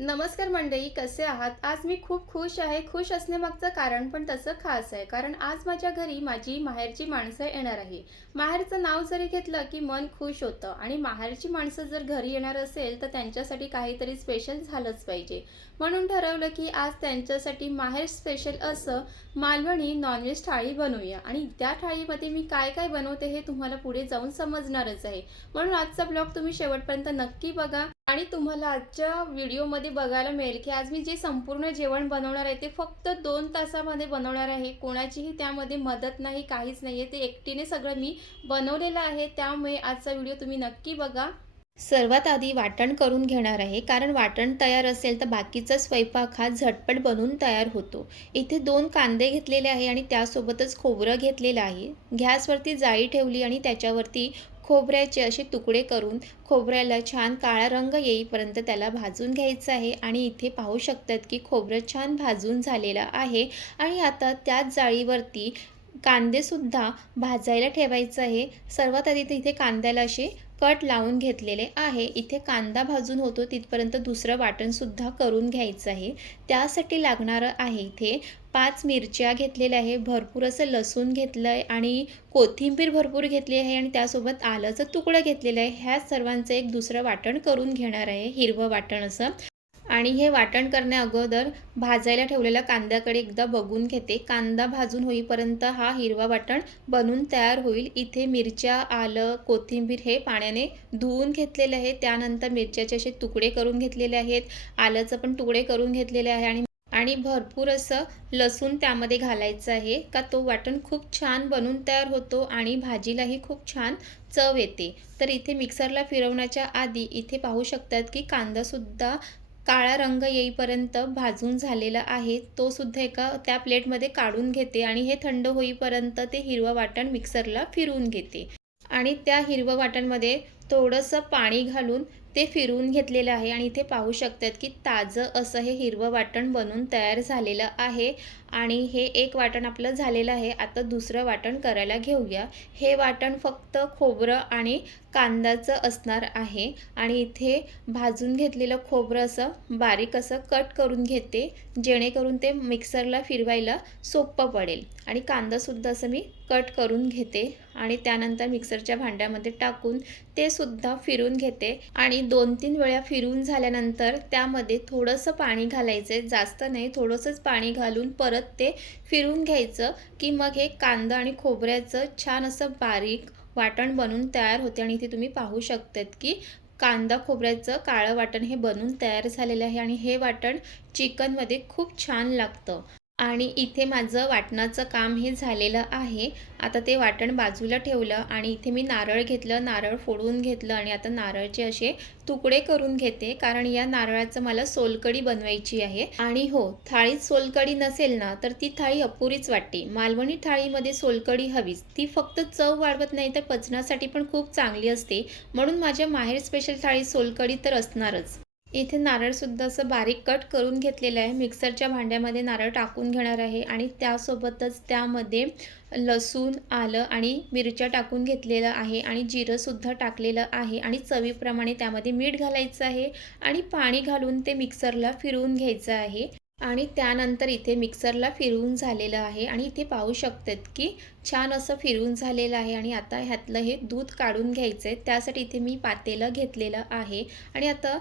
नमस्कार मंडळी, कसे आहात? आज मी खूप खुश आहे. खुश असण्यामागचं कारण पण तसं खास आहे. कारण आज माझ्या घरी माझी माहेरची माणसं येणार आहे. माहेरचं नाव जरी घेतलं की मन खुश होतं आणि माहेरची माणसं जर घरी येणार असेल तर त्यांच्यासाठी काहीतरी स्पेशल झालंच पाहिजे. म्हणून ठरवलं की आज त्यांच्यासाठी माहेर स्पेशल असं मालवणी नॉनव्हेज थाळी बनवूया आणि त्या थाळीमध्ये मी काय काय बनवते हे तुम्हाला पुढे जाऊन समजणारच आहे. म्हणून आजचा ब्लॉग तुम्ही शेवटपर्यंत नक्की बघा आणि तुम्हाला आजच्या व्हिडिओमध्ये बघायला मिळेल की आज मी जे संपूर्ण जेवण बनवणार आहे ते फक्त 2 तासामध्ये बनवणार आहे. कोणाचीही त्यामध्ये मदत नाही, काहीच नाही आहे. ते एकटीने सगळं मी बनवलेलं आहे. त्यामुळे आजचा व्हिडिओ तुम्ही नक्की बघा. सर्वात आधी वाटण करून घेणार आहे, कारण वाटण तयार असेल तर बाकीचा स्वयंपाक हा झटपट बनून तयार होतो. इथे 2 कांदे घेतलेले आहे आणि त्यासोबतच खोबरं घेतलेलं आहे. गॅसवरती जाळी ठेवली आणि त्याच्यावरती खोबऱ्याचे असे तुकडे करून खोबऱ्याला छान काळा रंग येईपर्यंत त्याला भाजून घ्यायचं आहे. आणि इथे पाहू शकतात की खोबरं छान भाजून झालेलं आहे. आणि आता त्याच जाळीवरती कांदेसुद्धा भाजायला ठेवायचं आहे. सर्वात आधी तर इथे कांद्याला असे कट लावून घेतलेले आहे. इथे कांदा भाजून होतो तिथपर्यंत दुसरं वाटणसुद्धा करून घ्यायचं आहे. त्यासाठी लागणारं आहे इथे 5 मिरच्या घेतलेल्या आहे, भरपूर असं लसूण घेतलं आहे आणि कोथिंबीर भरपूर घेतली आहे आणि त्यासोबत आल्याचं तुकडं घेतलेलं आहे. ह्या सर्वांचं एक दुसरं वाटण करून घेणार आहे, हिरवं वाटण असं. आणि हे वाटण करण्या अगोदर भाजायला ठेवलेल्या कांद्याकडे एकदा बघून घेते. कांदा भाजून होईपर्यंत हा हिरवा वाटण बनून तयार होईल. इथे मिरच्या, आलं, कोथिंबीर हे पाण्याने धुवून घेतलेले आहे. त्यानंतर मिरच्याचे असे तुकडे करून घेतलेले आहेत, आल्याचं पण तुकडे करून घेतलेले आहे आणि आणि भरपूर असं लसूण त्यामध्ये घालायचं आहे का तो वाटण खूप छान बनून तयार होतो आणि भाजीलाही खूप छान चव येते. तर इथे मिक्सरला फिरवण्याच्या आधी इथे पाहू शकतात की कांदासुद्धा काळा रंग येईपर्यंत भाजून झालेला आहे. तो सुद्धा एका त्या प्लेटमध्ये काढून घेते आणि हे थंड होईपर्यंत ते हिरवं वाटण मिक्सरला फिरवून घेते. आणि त्या हिरवं वाटणमध्ये थोडंसं पाणी घालून ते फिरवून घेतलेलं आहे. आणि इथे पाहू शकतात की ताजं असं हे हिरवं वाटण बनून तयार झालेलं आहे. आणि हे एक वाटण आपलं झालेलं आहे. आता दुसरं वाटण करायला घेऊया. हे वाटण फक्त खोबरं आणि कांद्याचं असणार आहे. आणि इथे भाजून घेतलेलं खोबरं असं बारीक असं कट करून घेते, जेणेकरून ते मिक्सरला फिरवायला सोपं पडेल. आणि कांदासुद्धा असं मी कट करून घेते आणि त्यानंतर मिक्सरच्या भांड्यामध्ये टाकून ते सुद्धा फिरून घेते. आणि 2-3 वेळा फिरून झाल्यानंतर त्यामध्ये थोडंसं पाणी घालायचं आहे, जास्त नाही, थोडंसंच पाणी घालून परत ते फिरून घ्यायचं की मग हे कांदा आणि खोबऱ्याचं छान असं बारीक वाटण बनून तयार होते. आणि इथे तुम्ही पाहू शकतात की कांदा खोबऱ्याचं काळं वाटण हे बनून तयार झालेलं आहे आणि हे वाटण चिकनमध्ये खूप छान लागतं. आणि इथे माझं वाटणाचं काम हे झालेलं आहे. आता ते वाटण बाजूला ठेवलं आणि इथे मी नारळ घेतलं, नारळ फोडून घेतलं आणि आता नारळचे असे तुकडे करून घेते, कारण या नारळाचं मला सोलकढी बनवायची आहे. आणि हो, थाळीत सोलकढी नसेल ना तर ती थाळी अपुरीच वाटते. मालवणी थाळीमध्ये सोलकढी हवीच. ती फक्त चव वाढवत नाही तर पचनासाठी पण खूप चांगली असते. म्हणून माझ्या माहेर स्पेशल थाळीत सोलकढी तर असणारच. इथे नारळसुद्धा असं बारीक कट करून घेतलेलं आहे. मिक्सरच्या भांड्यामध्ये नारळ टाकून घेणार आहे आणि त्यासोबतच त्यामध्ये लसूण, आलं आणि मिरच्या टाकून घेतलेलं आहे आणि जिरंसुद्धा टाकलेलं आहे आणि चवीप्रमाणे त्यामध्ये मीठ घालायचं आहे आणि पाणी घालून ते मिक्सरला फिरवून घ्यायचं आहे. आणि त्यानंतर इथे मिक्सरला फिरवून झालेलं आहे आणि इथे पाहू शकतात की छान असं फिरवून झालेलं आहे. आणि आता ह्यातलं हे दूध काढून घ्यायचं आहे. त्यासाठी इथे मी पातेलं घेतलेलं आहे. आणि आता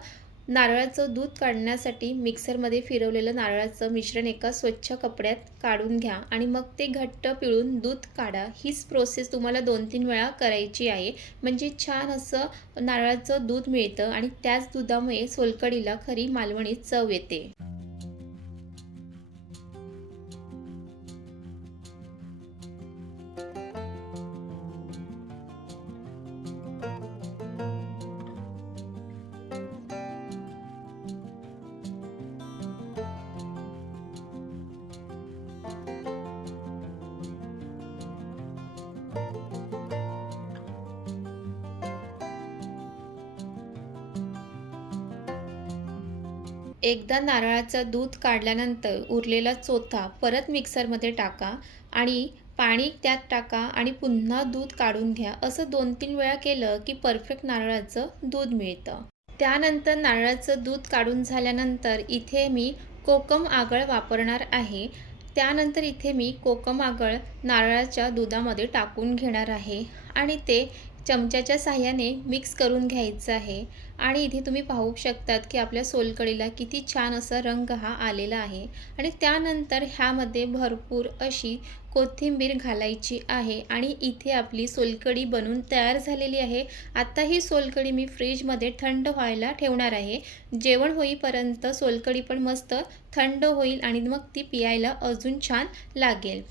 नारळाचं दूध काढण्यासाठी मिक्सरमध्ये फिरवलेलं नारळाचं मिश्रण एका स्वच्छ कपड्यात काढून घ्या आणि मग ते घट्ट पिळून दूध काढा. हीच प्रोसेस तुम्हाला 2-3 वेळा करायची आहे, म्हणजे छान असं नारळाचं दूध मिळतं आणि त्याच दुधामुळे सोलकढीला खरी मालवणी चव येते. एकदा नारळाचं दूध काढल्यानंतर उरलेला चोथा परत मिक्सरमध्ये टाका आणि पाणी त्यात टाका आणि पुन्हा दूध काढून घ्या. असं 2-3 वेळा केलं की परफेक्ट नारळाचं दूध मिळतं. त्यानंतर नारळाचं दूध काढून झाल्यानंतर इथे मी कोकम आगळ वापरणार आहे. त्यानंतर इथे मी कोकम आगळ नारळाच्या दुधामध्ये टाकून घेणार आहे आणि ते चमच्याच्या साहाय्याने मिक्स करून घ्यायचं आहे. आणि इथे तुम्ही पाहू शकतात की आपल्या सोलकढीला किती छान असा रंग हा आलेला आहे. आणि त्यानंतर ह्यामध्ये भरपूर अशी कोथिंबीर घालायची आहे आणि इथे आपली सोलकढी बनून तयार झालेली आहे. आता ही सोलकढी मी फ्रीजमध्ये थंड व्हायला ठेवणार आहे. जेवण होईपर्यंत सोलकढी पण मस्त थंड होईल आणि मग ती पियायला अजून छान लागेल.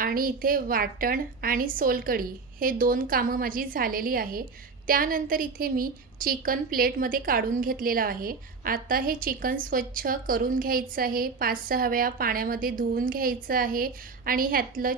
आणि इथे वाटण आणि सोलकढी हे 2 कामं माझी झालेली आहे. त्यानंतर इथे मी चिकन प्लेटमध्ये काढून घेतलेलं आहे. आता हे चिकन स्वच्छ करून घ्यायचं आहे. 5-6 वेळा पाण्यामध्ये धुवून घ्यायचं आहे आणि ह्यातलं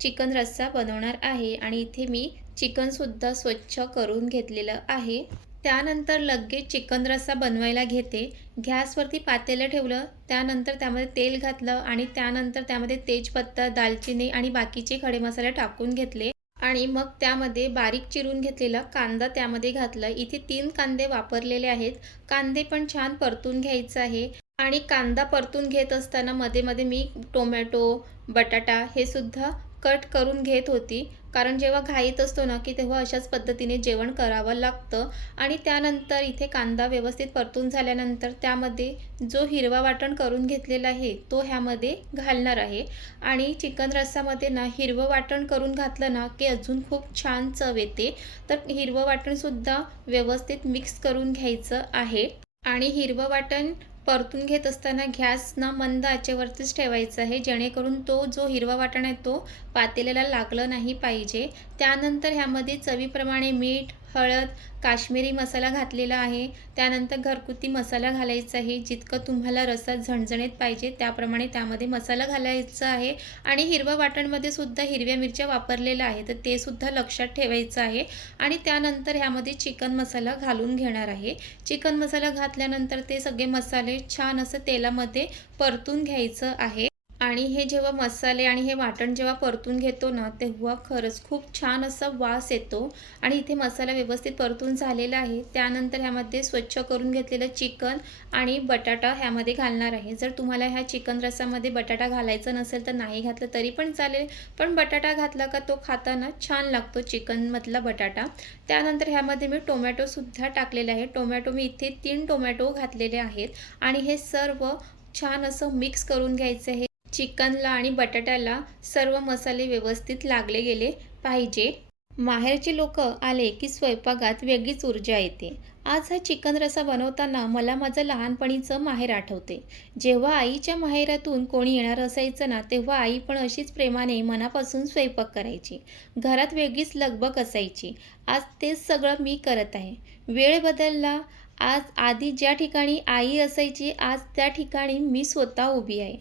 चिकन रस्सा बनवणार आहे. आणि इथे मी चिकनसुद्धा स्वच्छ करून घेतलेलं आहे. त्यानंतर लगेच चिकन रस्सा बनवायला घेते. गॅसवरती पातेलं ठेवलं, त्यानंतर त्यामध्ये तेल घातलं आणि त्यानंतर त्यामध्ये तेजपत्ता, दालचिनी आणि बाकीचे खडे मसाले टाकून घेतले आणि मग त्यामध्ये बारीक चिरून घेतलेला कांदा त्यामध्ये घातला. इथे 3 कांदे वापरलेले आहेत. कांदे पण छान परतून घ्यायचं आहे आणि कांदा परतून घेत असताना मध्ये-मध्ये मी टोमॅटो, बटाटा हे सुद्धा कट करून घेत होती. कारण जेव्हा घाईत असतो ना, की तेव्हा अशाच पद्धतीने जेवण करावं लागतं. आणि त्यानंतर इथे कांदा व्यवस्थित परतून झाल्यानंतर त्यामध्ये जो हिरवा वाटण करून घेतलेला आहे, तो ह्यामध्ये घालणार आहे. आणि चिकन रस्सामध्ये ना हिरवं वाटण करून घातलं ना, की अजून खूप छान चव येते. तर हिरवं वाटणसुद्धा व्यवस्थित मिक्स करून घ्यायचं आहे. आणि हिरवं वाटण परतून घेत असताना गॅस ना मंद आचेवरतीच ठेवायचा आहे, जेणेकरून तो जो हिरवा वाटण आहे तो पातेल्याला लागलं नाही पाहिजे. त्यानंतर ह्यामध्ये चवीप्रमाणे मीठ, हळद, काश्मीरी मसाला घातलेला आहे. त्यानंतर घरगुती मसाला घालायचा आहे. जितकं तुम्हाला रस्सा झणझणीत पाहिजे त्याप्रमाणे त्यामध्ये मसाला घालायचा आहे. आणि हिरवं वाटणमध्ये सुद्धा हिरव्या मिरच्या वापरलेल्या आहे, तर ते सुद्धा लक्षात ठेवायचं आहे. आणि त्यानंतर ह्यामध्ये चिकन मसाला घालून घेणार आहे. चिकन मसाला घातल्यानंतर ते सगळे मसाले छान असं तेलामध्ये परतून घ्यायचं आहे. आणि हे जेव्हा मसाले आणि हे वाटण जेव्हा परतून घेतो ना, तेव्हा खरंच खूप छान असा वास येतो. आणि इथे मसाला व्यवस्थित परतून झालेला आहे. त्यानंतर ह्यामध्ये स्वच्छ करून घेतलेलं चिकन आणि बटाटा ह्यामध्ये घालणार आहे. जर तुम्हाला ह्या चिकन रस्सामध्ये बटाटा घालायचा नसेल तर नाही घातलं तरी पण चालेल, पण बटाटा घातला का तो खाताना छान लागतो चिकनमधला बटाटा. त्यानंतर ह्यामध्ये मी टोमॅटोसुद्धा टाकलेला आहे. टोमॅटो मी इथे 3 टोमॅटो घातलेले आहेत आणि हे सर्व छान असं मिक्स करून घ्यायचं आहे. चिकनला आणि बटाट्याला सर्व मसाले व्यवस्थित लागले गेले पाहिजे. माहेरची लोक आले की स्वयंपाकात वेगळीच ऊर्जा येते. आज हा चिकन रस्सा बनवताना मला माझं लहानपणीचं माहेर आठवते. जेव्हा आईच्या माहेरातून कोणी येणार असायचं ना, तेव्हा आई पण अशीच प्रेमाने मनापासून स्वयंपाक करायची. घरात वेगळीच लगबग असायची. आज तेच सगळं मी करत आहे. वेळ बदलला. आज आधी ज्या ठिकाणी आई असायची, आज त्या ठिकाणी मी स्वतः उभी आहे.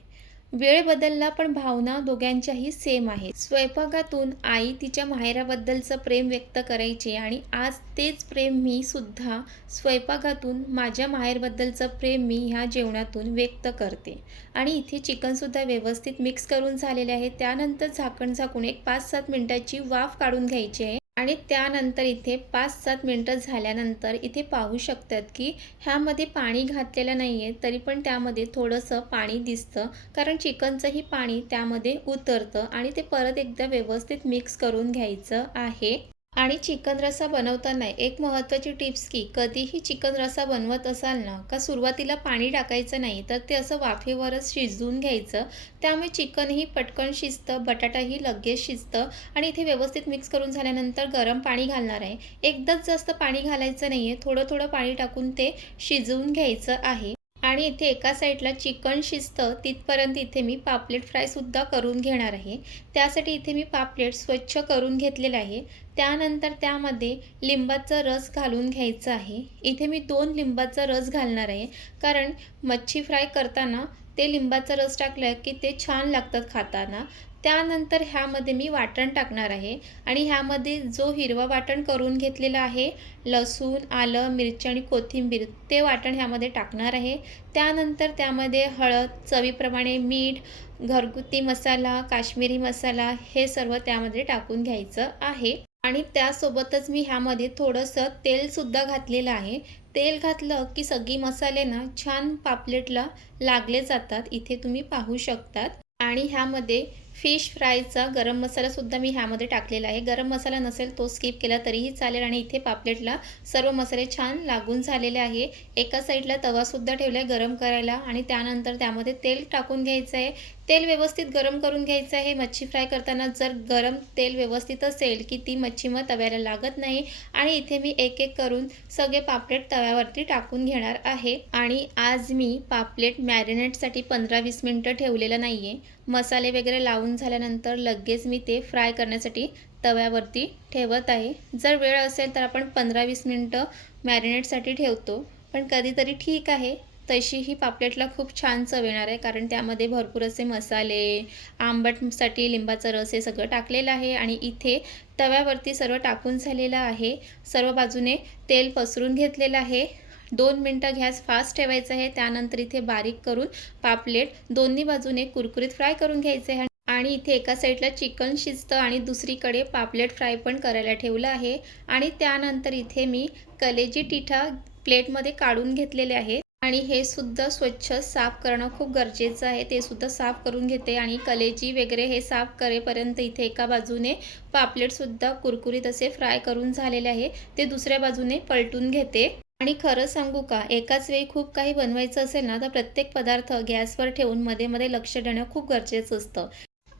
वेळ बदलला पण भावना दोघांच्याही सेम आहेत. स्वयंपाकातून आई तिच्या माहेराबद्दलचं प्रेम व्यक्त करायची आणि आज तेच प्रेम मी सुद्धा स्वयंपाकातून माझ्या माहेरबद्दलचं प्रेम मी ह्या जेवणातून व्यक्त करते. आणि इथे चिकनसुद्धा व्यवस्थित मिक्स करून झालेले आहे. त्यानंतर झाकण झाकून एक 5-7 मिनिटाची वाफ काढून घ्यायची आहे. आणि त्यानंतर इथे 5-7 मिनिटं झाल्यानंतर इथे पाहू शकतात की ह्यामध्ये पाणी घातलेलं नाही आहे, तरी पण त्यामध्ये थोडंसं पाणी दिसतं, कारण चिकनचंही पाणी त्यामध्ये उतरतं. आणि ते परत एकदा व्यवस्थित मिक्स करून घ्यायचं आहे. आणि चिकन रस्सा बनवताना एक महत्त्वाची टिप्स की कधीही चिकन रस्सा बनवत असाल ना, का सुरुवातीला पाणी टाकायचं नाही, तर ते असं वाफेवरच शिजवून घ्यायचं. त्यामुळे चिकनही पटकन शिजतं, बटाटाही लगेच शिजतं. आणि इथे व्यवस्थित मिक्स करून झाल्यानंतर गरम पाणी घालणार आहे. एकदाच जास्त पाणी घालायचं नाही आहे, थोडं थोडं पाणी टाकून ते शिजवून घ्यायचं आहे. आणि इथे एका साईडला चिकन शिजतं तिथपर्यंत इथे मी पापलेट फ्रायसुद्धा करून घेणार आहे. त्यासाठी इथे मी पापलेट स्वच्छ करून घेतलेलं आहे. त्यानंतर त्यामध्ये लिंबाचा रस घालून घ्यायचा आहे. इथे मी 2 लिंबाचा रस घालणार आहे, कारण मच्छी फ्राय करताना ते लिंबाचा रस टाकलं की ते छान लागतात खाताना. त्यानंतर ह्यामध्ये मी वाटण टाकणार आहे आणि ह्यामध्ये जो हिरवा वाटण करून घेतलेला आहे, लसूण, आलं, मिरची आणि कोथिंबीर, ते वाटण ह्यामध्ये टाकणार आहे. त्यानंतर त्यामध्ये हळद, चवीप्रमाणे मीठ, घरगुती मसाला, काश्मीरी मसाला हे सर्व त्यामध्ये टाकून घ्यायचं आहे. आणि त्यासोबतच मी ह्यामध्ये थोडंसं तेलसुद्धा घातलेलं आहे. तेल घातलं की सगळी मसाले ना छान पापलेटला लागले जातात. इथे तुम्ही पाहू शकतात. आणि ह्यामध्ये फिश फ्रायचा गरम मसालासुद्धा मी ह्यामध्ये टाकलेला आहे. गरम मसाला नसेल तो स्किप केला तरीही चालेल आणि इथे पापलेटला सर्व मसाले छान लागून झालेले आहे. एका साईडला तवासुद्धा ठेवला आहे गरम करायला आणि त्यानंतर त्यामध्ये तेल टाकून घ्यायचं आहे. तेल व्यवस्थित गरम करून घ्यायचं आहे. मच्छी फ्राय करताना जर गरम तेल व्यवस्थित असेल की ती मच्छी मग तव्याला लागत नाही. आणि इथे मी एक करून सगळे पापलेट तव्यावरती टाकून घेणार आहे. आणि आज मी पापलेट मॅरिनेटसाठी 15-20 मिनिटं ठेवलेलं नाही आहे. मसाले वगैरे लावून झाल्यानंतर लगेच मी ते फ्राय करण्यासाठी तव्यावरती ठेवत आहे. जर वेळ असेल तर आपण 15-20 मिनिटं मॅरिनेटसाठी ठेवतो, पण कधीतरी ठीक आहे. तशी ही पापलेटला खूप छान चव येणार आहे, कारण त्यामध्ये भरपूर असे मसाले, आंबटसाठी लिंबाचा रस हे सगळं टाकलेलं आहे. आणि इथे तव्यावरती सर्व टाकून झालेलं आहे. सर्व बाजूने तेल पसरून घेतलेलं आहे. 2 मिनिटं गॅस फास्ट ठेवायचा आहे. त्यानंतर इथे बारीक करून पापलेट दोन्ही बाजूने कुरकुरीत फ्राय करून घ्यायचे आहे. आणि इथे एका साईडला चिकन शिजतं आणि दुसरीकडे पापलेट फ्राय पण करायला ठेवलं आहे. आणि त्यानंतर इथे मी कलेजी टिठा प्लेटमध्ये काढून घेतलेले आहे. आणि हे सुद्धा स्वच्छ साफ करणं खूप गरजेचं आहे. ते सुद्धा साफ करून घेते आणि कलेजी वगैरे हे साफ करेपर्यंत इथे एका बाजूने पापलेटसुद्धा कुरकुरीत असे फ्राय करून झालेले आहे. ते दुसऱ्या बाजूने पलटून घेते. आणि खरं सांगू का, एकाच वेळी खूप काही बनवायचं असेल ना, तर प्रत्येक पदार्थ गॅसवर ठेवून मध्ये लक्ष देणं खूप गरजेचं असतं.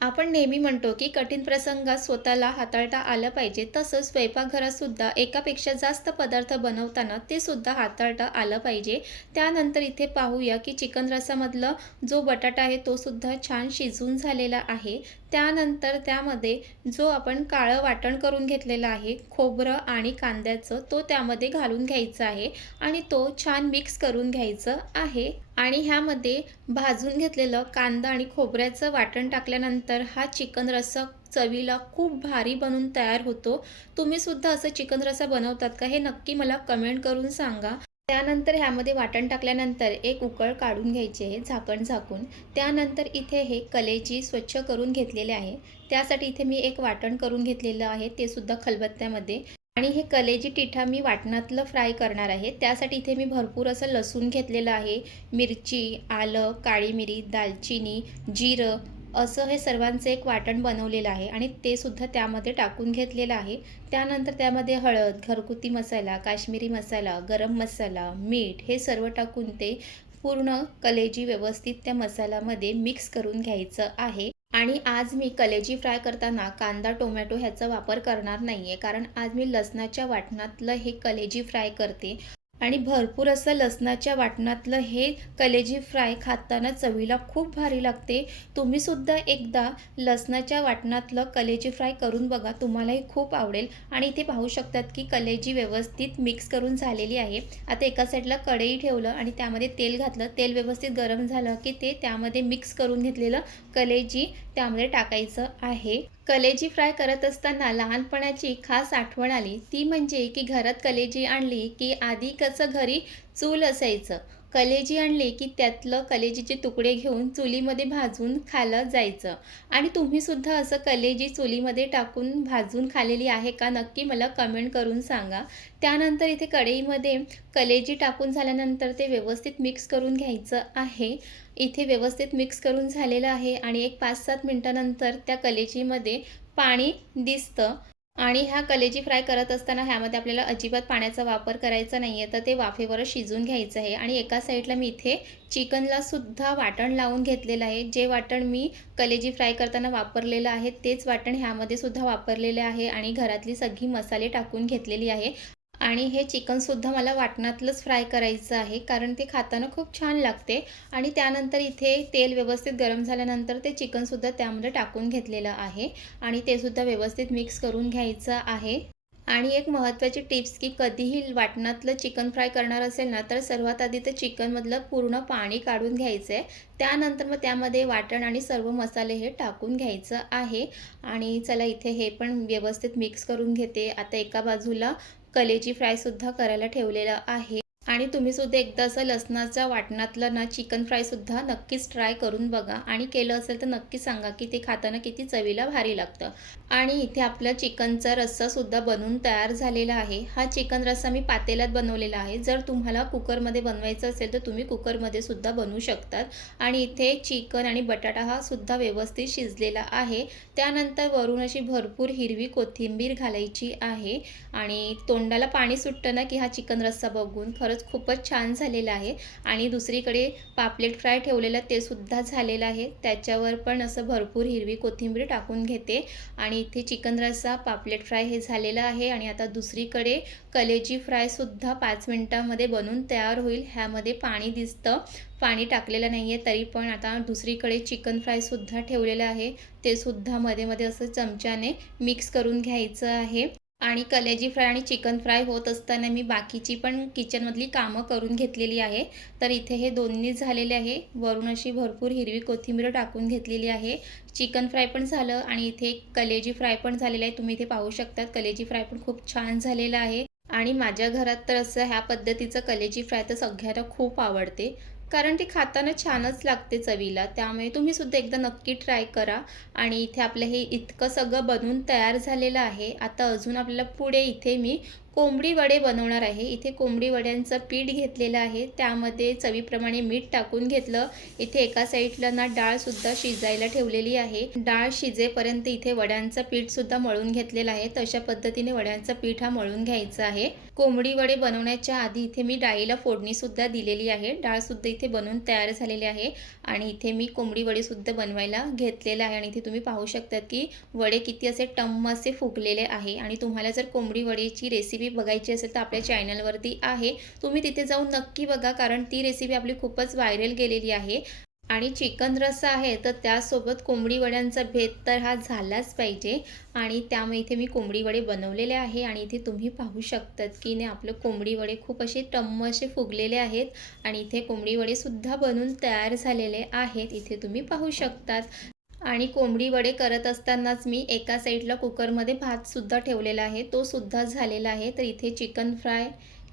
आपण नेहमी म्हणतो की कठीण प्रसंगात स्वतःला हाताळता आलं पाहिजे. तसंच स्वयंपाकघरातसुद्धा एकापेक्षा जास्त पदार्थ बनवताना ते सुद्धा हाताळता आलं पाहिजे. त्यानंतर इथे पाहूया की चिकन रस्सामधलं जो बटाटा आहे तो सुद्धा छान शिजून झालेला आहे. त्यानंतर त्यामध्ये जो आपण काळं वाटण करून घेतलेलं आहे खोबरं आणि कांद्याचं, तो त्यामध्ये घालून घ्यायचा आहे आणि तो छान मिक्स करून घ्यायचं आहे. आणि ह्यामध्ये भाजून घेतलेलं कांदा आणि खोबऱ्याचं वाटण टाकल्यानंतर हा चिकन रस्सा चवीला खूप भारी बनून तयार होतो. तुम्ही सुद्धा असं चिकन रस्सा बनवतात का, हे नक्की मला कमेंट करून सांगा. त्यानंतर ह्यामध्ये वाटण टाकल्यानंतर एक उकळ काढून घ्यायची आहे झाकण झाकून. त्यानंतर इथे हे कलेजी स्वच्छ करून घेतलेले आहे. त्यासाठी इथे मी एक वाटण करून घेतलेलं आहे, ते सुद्धा खलबत्त्यामध्ये. आणि हे कलेजी टिठा मी वाटणातलं फ्राय करणार आहे. त्यासाठी इथे मी भरपूर असं लसूण घेतलेलं आहे. मिरची, आलं, काळी मिरी, दालचिनी, जिरं असं हे सर्वांचं एक वाटण बनवलेलं आहे आणि ते सुद्धा त्यामध्ये टाकून घेतलेलं आहे. त्यानंतर त्यामध्ये हळद, घरगुती मसाला, काश्मीरी मसाला, गरम मसाला, मीठ हे सर्व टाकून ते पूर्ण कलेजी व्यवस्थित त्या मसाल्यामध्ये मिक्स करून घ्यायचं आहे. आणि आज मी कलेजी फ्राय करताना कांदा, टोमॅटो ह्याचा वापर करणार नाही आहे, कारण आज मी लसणाच्या वाटणातलं हे कलेजी फ्राय करते. आणि भरपूर असं लसणाच्या वाटणातलं हे कलेजी फ्राय खाताना चवीला खूप भारी लागते. तुम्हीसुद्धा एकदा लसणाच्या वाटणातलं कलेजी फ्राय करून बघा, तुम्हालाही खूप आवडेल. आणि इथे पाहू शकतात की कलेजी व्यवस्थित मिक्स करून झालेली आहे. आता एका साईडला कढई ठेवलं आणि त्यामध्ये तेल घातलं. तेल व्यवस्थित गरम झालं की ते त्यामध्ये मिक्स करून घेतलेलं कलेजी त्यामध्ये टाकायचं आहे. कलेजी फ्राय करत असताना लहानपणाची खास आठवण आली, ती म्हणजे की घरात कलेजी आणली की आधी कसं घरी चूल असायचं. कलेजी आणली की त्यातलं कलेजीचे तुकडे घेऊन चुलीमध्ये भाजून खाल्लं जायचं. आणि तुम्हीसुद्धा असं कलेजी चुलीमध्ये टाकून भाजून खाल्लेली आहे का, नक्की मला कमेंट करून सांगा. त्यानंतर इथे कढईमध्ये कलेजी टाकून झाल्यानंतर ते व्यवस्थित मिक्स करून घ्यायचं आहे. इथे व्यवस्थित मिक्स करून झालेलं आहे आणि एक 5-7 मिनिटानंतर त्या कलेजीमध्ये पाणी दिसतं. आणि ह्या कलेजी फ्राय करत असताना ह्यामध्ये आपल्याला अजिबात पाण्याचा वापर करायचा नाही आहे, तर ते वाफेवरच शिजवून घ्यायचं आहे. आणि एका साईडला मी इथे चिकनला सुद्धा वाटण लावून घेतलेलं आहे. जे वाटण मी कलेजी फ्राय करताना वापरलेलं आहे तेच वाटण ह्यामध्ये सुद्धा वापरलेले आहे आणि घरातली सगळी मसाले टाकून घेतलेली आहे. आणि हे चिकनसुद्धा मला वाटणातलंच फ्राय करायचं आहे, कारण ते खाताना खूप छान लागते. आणि त्यानंतर इथे तेल व्यवस्थित गरम झाल्यानंतर ते चिकनसुद्धा त्यामध्ये टाकून घेतलेलं आहे आणि ते सुद्धा व्यवस्थित मिक्स करून घ्यायचं आहे. आणि एक महत्त्वाची टिप्स की कधीही वाटणातलं चिकन फ्राय करणार असेल ना, तर सर्वात आधी तर चिकनमधलं पूर्ण पाणी काढून घ्यायचं आहे. त्यानंतर मग त्यामध्ये वाटण आणि सर्व मसाले हे टाकून घ्यायचं आहे. आणि चला इथे हे पण व्यवस्थित मिक्स करून घेते. आता एका बाजूला कलेजी फ्रायसुद्धा करायला ठेवलेलं आहे. आणि तुम्ही सुद्धा एकदा असं लसणाच्या वाटणातलं ना चिकन फ्रायसुद्धा नक्कीच ट्राय करून बघा आणि केलं असेल तर नक्की सांगा की ते खाताना किती चवीला भारी लागतं. आणि इथे आपला चिकनचा रस्सासुद्धा बनवून तयार झालेला आहे. हा चिकन रस्सा मी पातेल्यात बनवलेला आहे. जर तुम्हाला कुकरमध्ये बनवायचं असेल तर तुम्ही कुकरमध्ये सुद्धा बनवू शकतात. आणि इथे चिकन आणि बटाटा हा सुद्धा व्यवस्थित शिजलेला आहे. त्यानंतर वरून अशी भरपूर हिरवी कोथिंबीर घालायची आहे आणि तोंडाला पाणी सुटतं ना की हा चिकन रस्सा बघून. खरंच खूपच छान झालेला आहे. आणि दुसरीकडे पापलेट फ्राय ठेवलेलं ते सुद्धा झालेलं आहे. त्याच्यावर पण असं भरपूर हिरवी कोथिंबीर टाकून घेते आणि इथे चिकन रस्सा, पापलेट फ्राय हे झालेलं आहे. आणि आता दुसरीकडे कलेजी फ्रायसुद्धा 5 मिनिटांमध्ये बनून तयार होईल. ह्यामध्ये पाणी दिसतं, पाणी टाकलेलं नाही आहे. तरी पण आता दुसरीकडे चिकन फ्रायसुद्धा ठेवलेलं आहे. ते सुद्धा मध्ये-मध्ये असं चमच्याने मिक्स करून घ्यायचं आहे. आणि कलेजी फ्राय आणि चिकन फ्राय होत असताना मी बाकीची पण किचनमधली कामं करून घेतलेली आहे. तर इथे हे दोन्ही झालेले आहे. वरून अशी भरपूर हिरवी कोथिंबीर टाकून घेतलेली आहे. चिकन फ्राय पण झालं आणि इथे कलेजी फ्राय पण झालेलं आहे. तुम्ही इथे पाहू शकता कलेजी फ्राय पण खूप छान झालेलं आहे. आणि माझ्या घरात तर असं ह्या पद्धतीचं कलेजी फ्राय तर सगळ्यांना खूप आवडते. कारण ती खाताना छानच लागते चवीला. त्यामुळे तुम्ही सुद्धा एकदा नक्की ट्राय करा. आणि इथे आपलं हे इतकं सगळं बनवून तयार झालेलं आहे. आता अजून आपल्याला पुढे इथे मी कोंबडी वडे बनवणार आहे. इथे कोंबडी वड्यांचं पीठ घेतलेलं आहे. त्यामध्ये चवीप्रमाणे मीठ टाकून घेतलं. इथे एका साईडला ना डाळसुद्धा शिजायला ठेवलेली आहे. डाळ शिजेपर्यंत इथे वड्यांचं पीठसुद्धा मळून घेतलेलं आहे. तशा पद्धतीने वड्यांचं पीठ हा मळून घ्यायचं आहे. कोंबडी वडे बनवण्याच्या आधी इथे मी डाळीला फोडणीसुद्धा दिलेली आहे. डाळसुद्धा इथे बनवून तयार झालेली आहे. आणि इथे मी कोंबडी वडेसुद्धा बनवायला घेतलेलं आहे. आणि इथे तुम्ही पाहू शकतात की वडे किती असे टम्म असे फुगलेले आहे. आणि तुम्हाला जर कोंबडी वडीची रेसिपी बघायची असेल तर आपल्या चॅनलवरती आहे. तुम्ही तिथे जाऊन नक्की बघा कारण ती रेसिपी आपली खूपच व्हायरल गेलेली आहे. आणि चिकन रस्सा आहे तर त्यासोबत कोंबडी वड्यांचा भेद तर हा झालाच पाहिजे. आणि त्यामुळे इथे मी कोंबडी वडे बनवलेले आहे. आणि इथे तुम्ही पाहू शकतात की ने आपलं कोंबडी वडे खूप असे टम्म असे फुगलेले आहेत. आणि इथे कोंबडी वडेसुद्धा बनून तयार झालेले आहेत. इथे तुम्ही पाहू शकतात. आणि कोंबडी वडे करत असतानाच मी एका साईडला कुकरमध्ये भातसुद्धा ठेवलेला आहे. तो सुद्धा झालेला आहे. तर इथे चिकन फ्राय,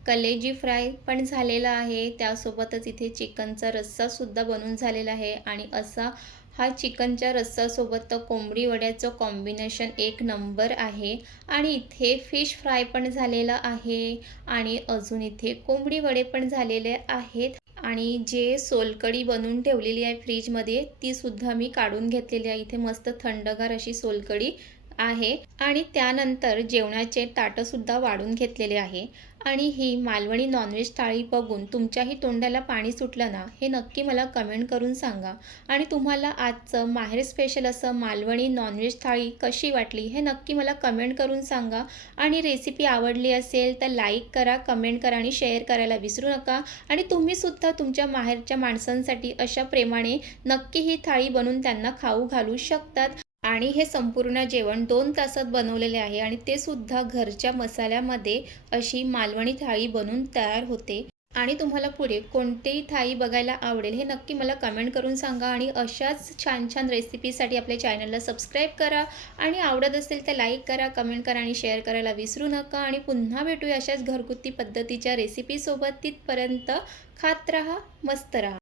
कलेजी फ्राय पण झालेला आहे. त्यासोबतच इथे चिकनचा रस्सासुद्धा बनून झालेला आहे. आणि असा हा चिकनच्या रस्सासोबत तर कोंबडी वड्याचं कॉम्बिनेशन एक नंबर आहे. आणि इथे फिश फ्राय पण झालेला आहे. आणि अजून इथे कोंबडी वडे पण झालेले आहेत. आणि जे सोलकढी बनवून ठेवलेली आहे फ्रीजमध्ये ती सुद्धा मी काढून घेतलेली आहे. इथे मस्त थंडगार अशी सोलकढी आहे. आणि त्यानंतर जेवणाचे ताटंसुद्धा वाढून घेतलेले आहे. आणि ही मालवणी नॉनव्हेज थाळी बघून तुमच्याही तोंडाला पाणी सुटलं ना हे नक्की मला कमेंट करून सांगा. आणि तुम्हाला आजचं माहेर स्पेशल असं मालवणी नॉनव्हेज थाळी कशी वाटली हे नक्की मला कमेंट करून सांगा. आणि रेसिपी आवडली असेल तर लाईक करा, कमेंट करा आणि शेअर करायला विसरू नका. आणि तुम्हीसुद्धा तुमच्या माहेरच्या माणसांसाठी अशा प्रेमाने नक्की ही थाळी बनवून त्यांना खाऊ घालू शकतात. आणि हे संपूर्ण जेवण 2 तासात बनवलेले आहे. आणि ते सुद्धा घरच्या मसाल्यामध्ये अशी मालवणी थाळी बनून तयार होते. आणि तुम्हाला पुढे कोणतीही थाळी बघायला आवडेल हे नक्की मला कमेंट करून सांगा. आणि अशाच छान छान रेसिपीसाठी आपल्या चॅनलला सबस्क्राईब करा. आणि आवडत असेल तर लाईक करा, कमेंट करा आणि शेअर करायला विसरू नका. आणि पुन्हा भेटूया अशाच घरगुती पद्धतीच्या रेसिपीसोबत. तिथपर्यंत खात राहा, मस्त राहा.